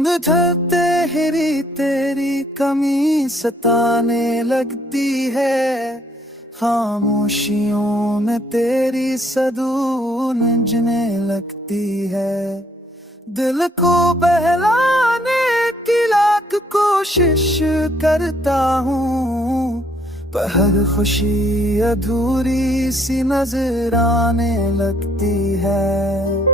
दिन ढलते ही तेरी कमी सताने लगती है, खामोशियों में तेरी सदूनजने लगती है। दिल को बहलाने की लाख कोशिश करता हूँ, पर हर खुशी अधूरी सी नजर आने लगती है।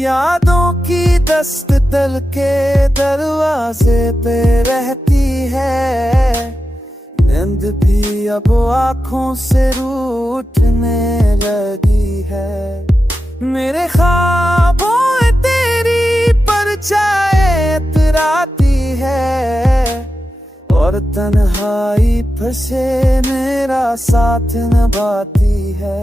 यादों की दस्त दिल के दरवाजे पे रहती है, नींद भी अब आँखों से रूठने लगी है। मेरे ख्वाबों में तेरी परछाई इतराती है, और तन्हाई पर से मेरा साथ निभाती है।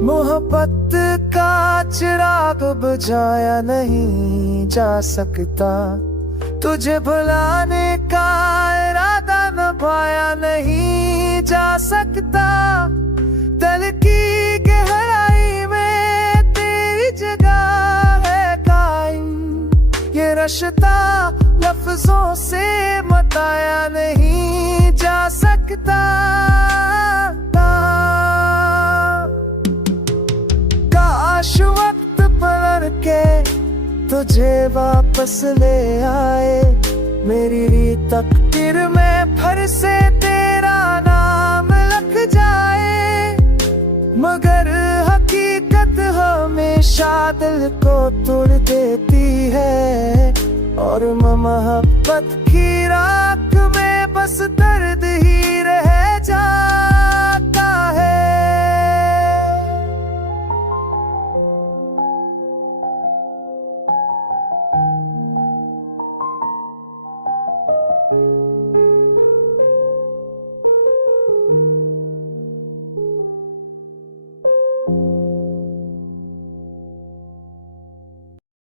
मोहब्बत का चिराग बुझाया नहीं जा सकता, तुझे भुलाने का इरादा निभाया नहीं जा सकता। दिल की गहराई में तेरी जगह है कायम, ये रिश्ता लफ्जों से बताया नहीं जा सकता। काश वक्त पलट के तुझे वापस ले आए, मेरी तकदीर में फिर से तेरा नाम लिख जाए। मगर हकीकत हमेशा दिल को तोड़ देती है, और मोहब्बत की राख